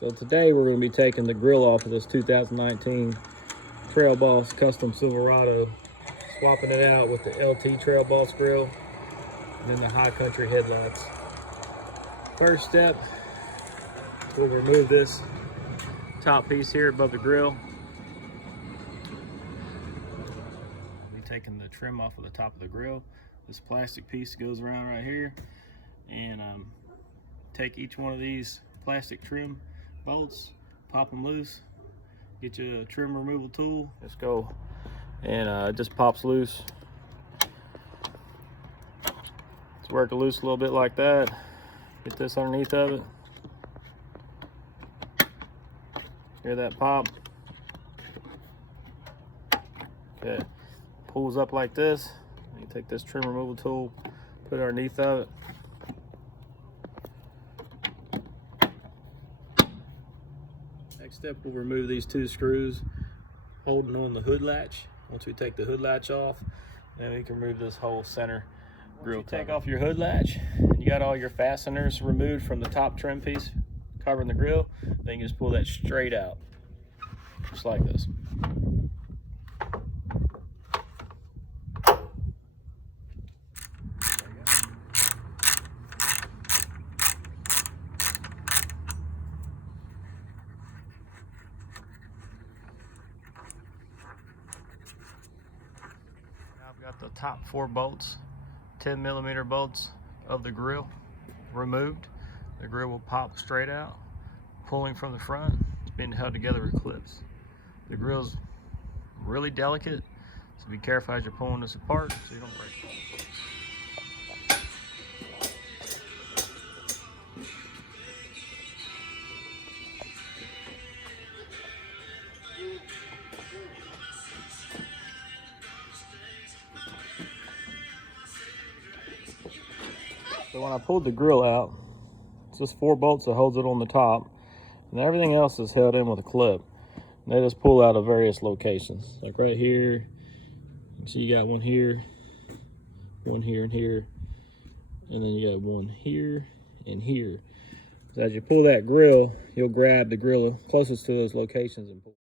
So today we're going to be taking the grill off of this 2019 Trailboss Custom Silverado, swapping it out with the LT Trailboss grill and then the High Country headlights. First step, we'll remove this top piece here above the grill. We'll be taking the trim off of the top of the grill. This plastic piece goes around right here, and take each one of these plastic trim bolts, pop them loose, get you a trim removal tool. Let's go, and it just pops loose. Let's work it loose a little bit like that. Get this underneath of it. Hear that pop? Okay, pulls up like this. You take this trim removal tool, put it underneath of it. Next step, we'll remove these two screws holding on the hood latch. Once we take the hood latch off, then we can remove this whole center grill cover. Take off your hood latch, you got all your fasteners removed from the top trim piece covering the grill, then you just pull that straight out, just like this. I've got the top 4 bolts, 10mm bolts of the grill removed. The grill will pop straight out, pulling from the front. It's being held together with clips. The grill's really delicate, so be careful as you're pulling this apart so you don't break it. So when I pulled the grill out, it's just 4 bolts that holds it on the top, and everything else is held in with a clip. And they just pull out of various locations, like right here. You see you got one here, and here, and then you got one here and here. So as you pull that grill, you'll grab the grill closest to those locations and pull.